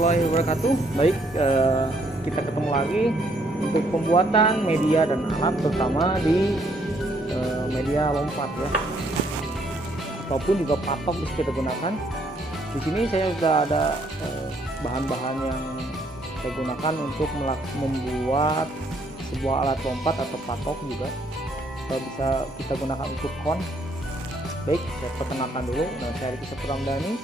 warahmatullahi wabarakatuh. Baik, kita ketemu lagi untuk pembuatan media dan alat, terutama di media lompat ya, ataupun juga patok bisa kita gunakan. Di sini saya sudah ada bahan-bahan yang saya gunakan untuk membuat sebuah alat lompat atau patok juga. Bisa kita gunakan untuk kon. Baik, saya perkenalkan dulu. Nah, saya Riki Sapramdhani.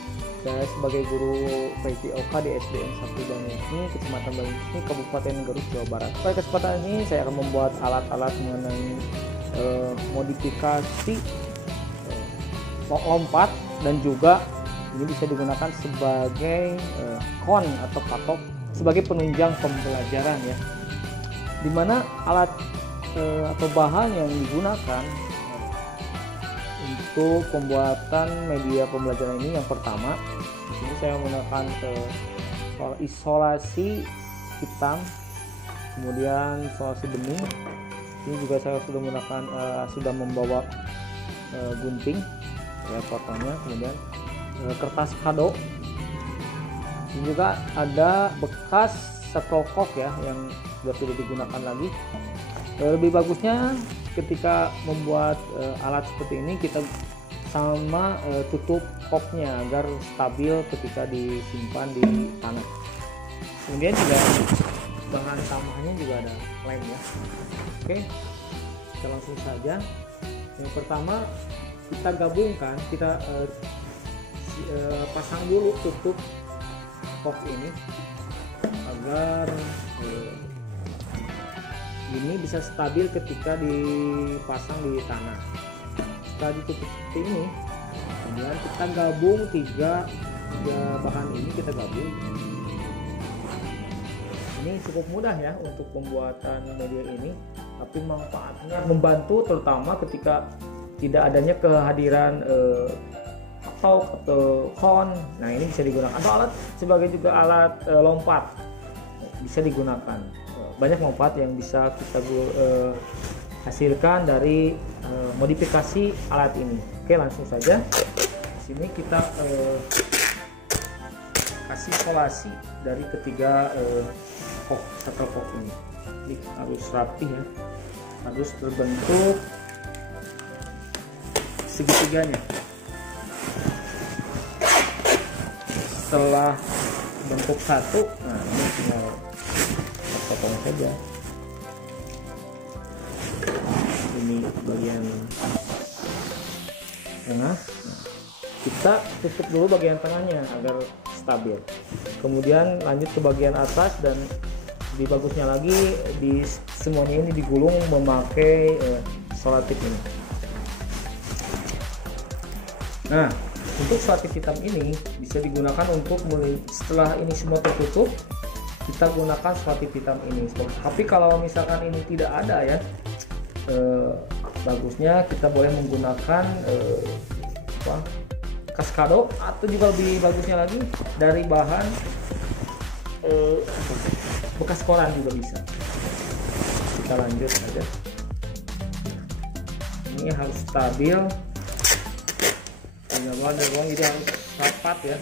Saya sebagai guru PJOK di SDN 1 Banyuwangi, Kecamatan Banyuwangi, Kabupaten Garut, Jawa Barat. Pada kesempatan ini saya akan membuat alat-alat mengenai modifikasi lompat, dan juga ini bisa digunakan sebagai kon atau patok sebagai penunjang pembelajaran ya. Dimana alat atau bahan yang digunakan untuk pembuatan media pembelajaran ini, yang pertama di sini saya menggunakan isolasi hitam, kemudian isolasi bening. Ini juga saya sudah menggunakan sudah membawa gunting ya, potongnya, kemudian kertas kado. Ini juga ada bekas setrokok ya yang sudah tidak digunakan lagi. Lebih bagusnya ketika membuat alat seperti ini kita sama tutup koknya agar stabil ketika disimpan di tanah. Kemudian juga bahan tambahannya juga ada lem ya. Oke, kita langsung saja. Yang pertama kita gabungkan, kita pasang dulu tutup kok ini agar ini bisa stabil ketika dipasang di tanah. Setelah ditutup seperti ini, kemudian kita gabung tiga bahan ini, kita gabung. Ini cukup mudah ya untuk pembuatan media ini, tapi manfaatnya membantu terutama ketika tidak adanya kehadiran patok atau kon. Nah, ini bisa digunakan, atau alat sebagai juga alat lompat bisa digunakan. Banyak manfaat yang bisa kita hasilkan dari modifikasi alat ini. Oke, langsung saja. Di sini kita kasih isolasi dari ketiga kok ini. Ini harus rapi ya, harus terbentuk segitiganya. Setelah bentuk satu, nah ini tinggal potong saja. Ini bagian tengah. Kita tutup dulu bagian tengahnya agar stabil. Kemudian lanjut ke bagian atas, dan lebih bagusnya lagi di semuanya ini digulung memakai selotip ini. Nah, untuk selotip hitam ini bisa digunakan untuk setelah ini semua tertutup, kita gunakan selotip hitam ini. Tapi kalau misalkan ini tidak ada ya, bagusnya kita boleh menggunakan kaskado, atau juga lebih bagusnya lagi dari bahan bekas koran juga bisa. Kita lanjut saja. Ini harus stabil, jadi harus rapat ya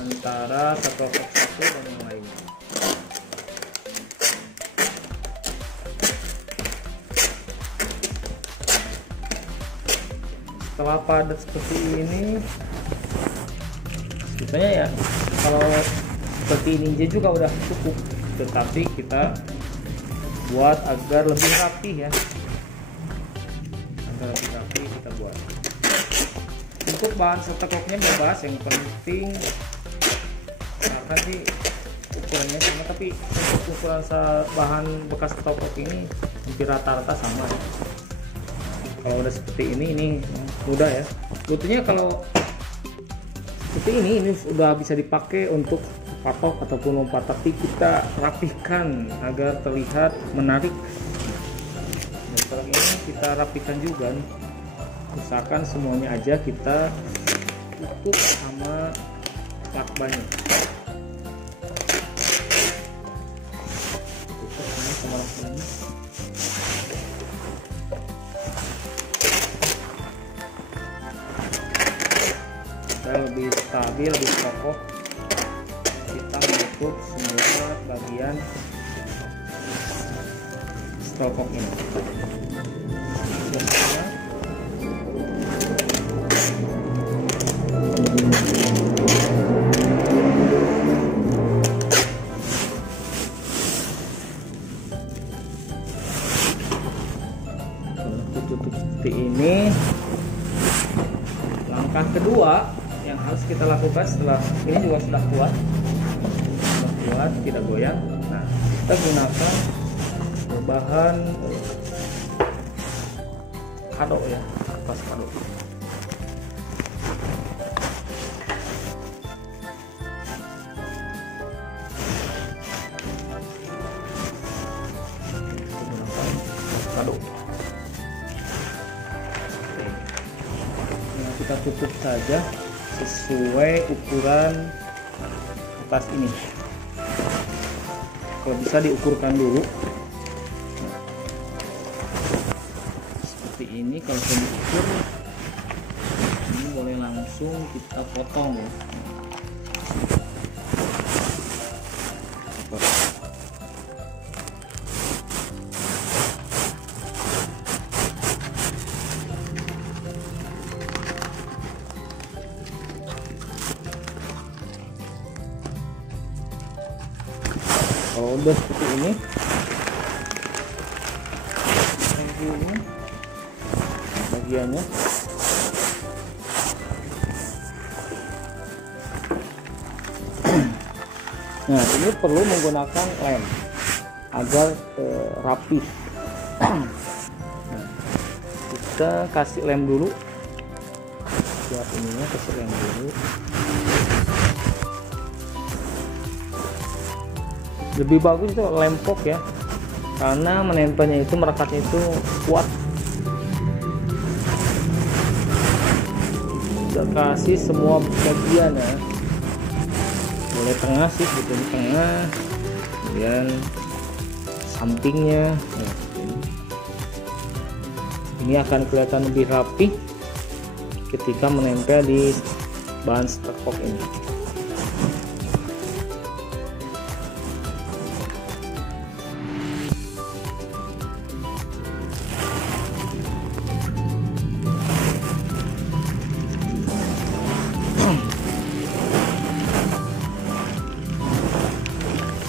antara satu dan yang lain. Setelah padat seperti ini, biasanya ya kalau seperti ini juga udah cukup, tetapi kita buat agar lebih rapi ya, agar lebih rapi kita buat. Untuk bahan setrokoknya bebas, yang penting karena sih ukurannya sama, tapi untuk ukuran bahan bekas setrokok ini hampir rata-rata sama. Kalau udah seperti ini mudah ya. Sebetulnya kalau seperti ini sudah bisa dipakai untuk patok ataupun lompat, tapi kita rapihkan agar terlihat menarik. Dan sekarang ini kita rapikan juga nih. Misalkan semuanya aja kita tutup sama lakbannya. Tutup sama lakbannya. Supaya lebih stabil, lebih kokoh, hitam untuk semua bagian stokok ini. Tutup seperti ini. Langkah kedua yang harus kita lakukan setelah ini juga sudah kuat, tidak goyang. Nah, kita gunakan bahan kado ya, kertas kado. Kado. Kita tutup saja sesuai ukuran kertas ini. Kalau bisa diukurkan dulu. Seperti ini, kalau sudah diukur, ini boleh langsung kita potong ya. Kalau udah seperti ini, bagiannya nah ini perlu menggunakan lem agar rapi. Nah, kita kasih lem dulu buat ininya, kasih lem dulu. Lebih bagus itu lem pok ya, karena menempelnya itu, merekatnya itu kuat. Kita kasih semua bagian ya, boleh tengah sih, gitu di tengah, kemudian sampingnya. Nah, ini akan kelihatan lebih rapi ketika menempel di bahan stokok ini.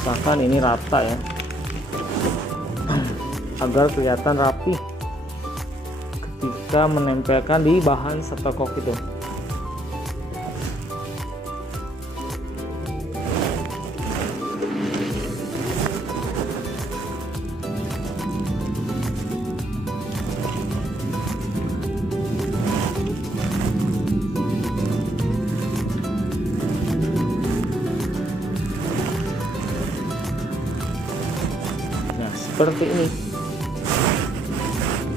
Usahakan ini rata ya, agar kelihatan rapi ketika menempelkan di bahan stokok itu. Seperti ini.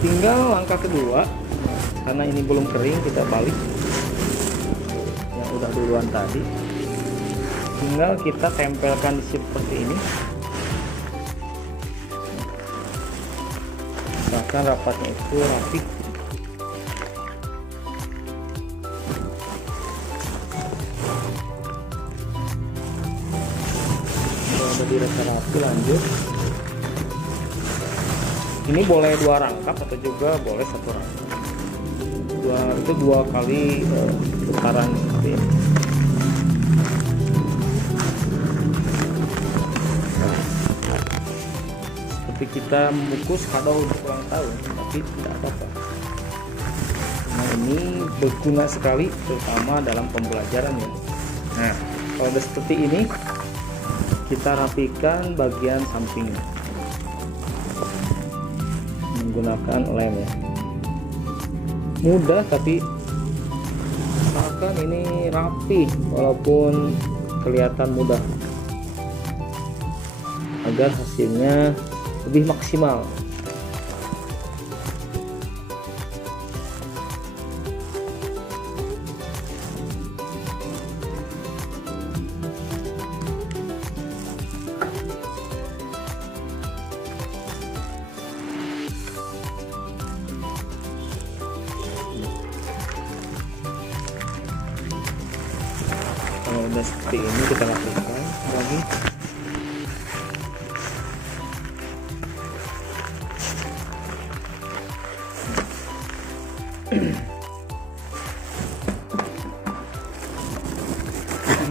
Tinggal langkah kedua, karena ini belum kering, kita balik yang udah duluan tadi. Tinggal kita tempelkan di seperti ini. Misalkan rapatnya itu rapi. Kalau udah dirasa rapi, lanjut. Ini boleh 2 rangkap atau juga boleh 1 rangkap. Dua kali putaran seperti ini. Seperti kita membungkus kado untuk ulang tahun, tapi tidak apa-apa. Nah, ini berguna sekali, terutama dalam pembelajaran ya. Nah, kalau udah seperti ini, kita rapikan bagian sampingnya menggunakan lem ya. Mudah, tapi usahakan ini rapi walaupun kelihatan mudah, agar hasilnya lebih maksimal. Kalau udah seperti ini, kita lakukan lagi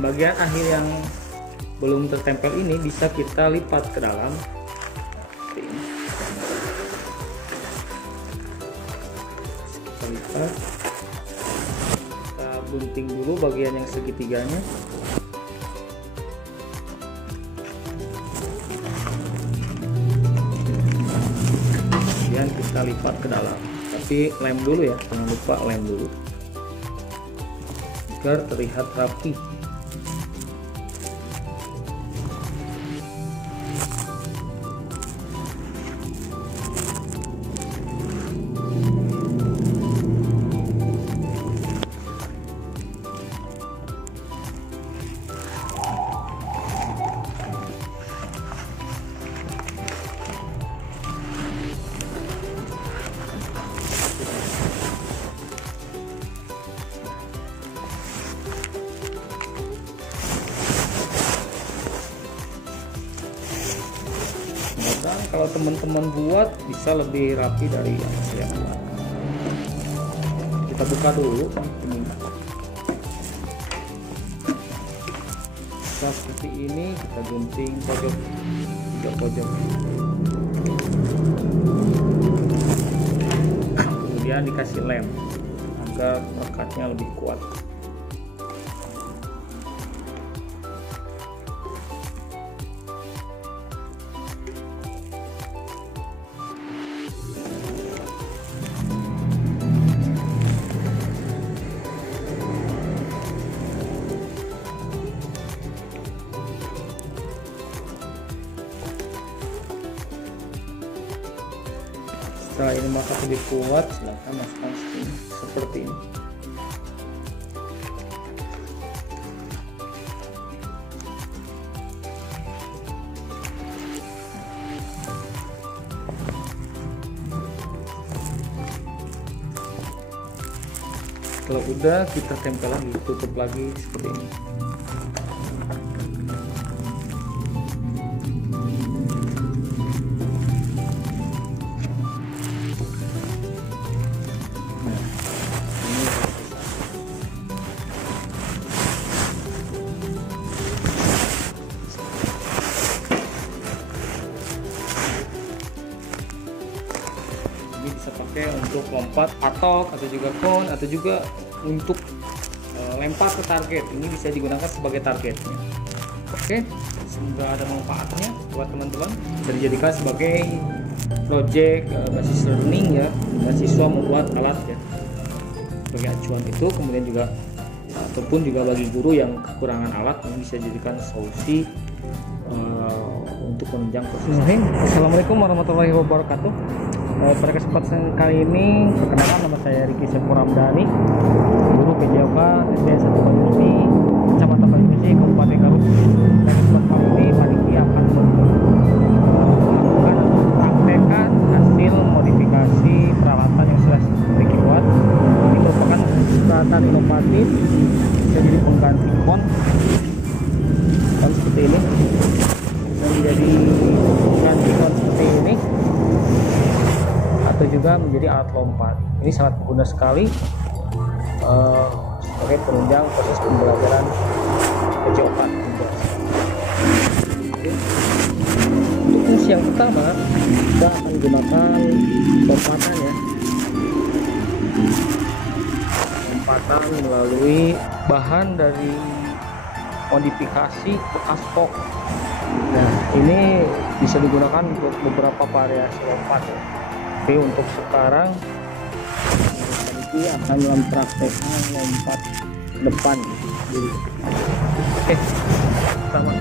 bagian akhir yang belum tertempel ini bisa kita lipat ke dalam seperti ini. Kita lipat, kita gunting dulu bagian yang segitiganya. Kemudian kita lipat ke dalam, tapi lem dulu ya, jangan lupa lem dulu agar terlihat rapi. Kalau teman-teman buat bisa lebih rapi dari yang saya buat. Kita buka dulu ini. Nah, seperti ini kita gunting pojok, tiga pojok. Kemudian dikasih lem agar rekatnya lebih kuat. Setelah ini masak lebih kuat, silahkan masukkan seperti ini. Kalau udah, kita tempel lagi, tutup lagi seperti ini. Bisa pakai untuk lompat atau juga kon atau juga untuk lempar ke target. Ini bisa digunakan sebagai targetnya. Oke, semoga ada manfaatnya buat teman-teman. Bisa dijadikan sebagai project basis learning ya, siswa membuat alat ya sebagai acuan itu. Kemudian juga ataupun juga bagi guru yang kekurangan alat, ini bisa dijadikan solusi untuk menunjang proses. Assalamualaikum warahmatullahi wabarakatuh. Pada kesempatan kali ini, perkenalkan, nama saya Riki Sepur Ramdhani, guru PJOK SDN 1 Banyuwangi, Kecamatan Banyuwangi, Kabupaten Garut. Dan kesempatan kali ini panitia akan melakukan atau mempraktekkan hasil modifikasi peralatan yang sudah Riki buat. Ini merupakan peralatan inovatif, bisa jadi pengganti kon seperti ini, dan menjadi pengganti kon seperti ini, atau juga menjadi alat lompat. Ini sangat berguna sekali sebagai penunjang proses pembelajaran PJOK. Untuk fungsi yang pertama, kita akan gunakan lompatan ya, lompatan melalui bahan dari modifikasi bekas pok. Nah, ini bisa digunakan untuk beberapa variasi lompat ya. Tapi untuk sekarang saya akan mempraktekkan lompat depan. Oke, sama.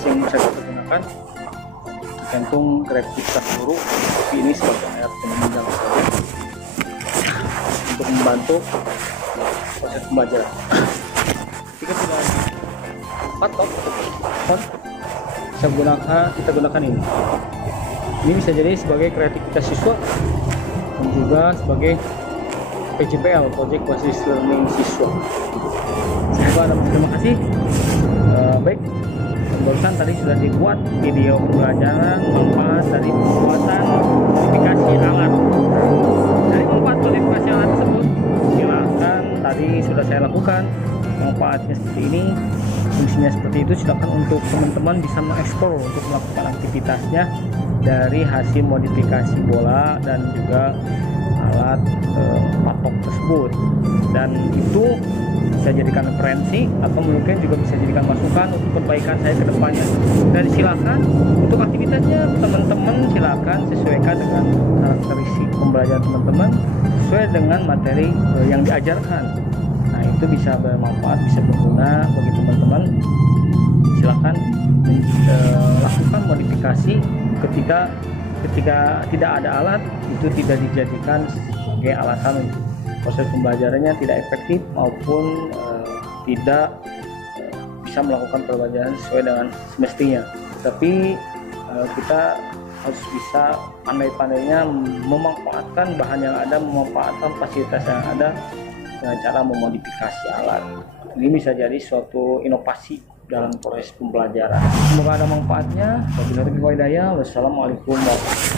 kreativitas yang bisa kita gunakan tergantung kreativitas guru, tapi ini sebagai alat penunjang untuk membantu proses pembelajaran. Ketika sudah patok kita gunakan ini. Ini bisa jadi sebagai kreativitas siswa dan juga sebagai PJPL, Project Basis Learning Siswa. Terima kasih. Baik, barusan tadi sudah dibuat video pembelajaran manfaat dari pembuatan modifikasi alat. Dari manfaat modifikasi alat tersebut, silakan tadi sudah saya lakukan manfaatnya seperti ini, fungsinya seperti itu. Silakan untuk teman-teman bisa mengeksplor untuk melakukan aktivitasnya dari hasil modifikasi bola dan juga alat patok tersebut, dan itu bisa jadikan referensi atau mungkin juga bisa jadikan masukan untuk perbaikan saya ke depannya. Dan silakan untuk aktivitasnya teman-teman silakan sesuaikan dengan karakteristik pembelajaran teman-teman sesuai dengan materi yang diajarkan. Nah, itu bisa bermanfaat, bisa berguna bagi teman-teman. Silakan lakukan modifikasi ketika tidak ada alat, itu tidak dijadikan sebagai alasan proses pembelajarannya tidak efektif maupun tidak bisa melakukan pembelajaran sesuai dengan semestinya. Tapi kita harus bisa pandai-pandainya memanfaatkan bahan yang ada, memanfaatkan fasilitas yang ada dengan cara memodifikasi alat. Ini bisa jadi suatu inovasi dalam proses pembelajaran. Semoga ada manfaatnya. Wassalamualaikum warahmatullahi wabarakatuh.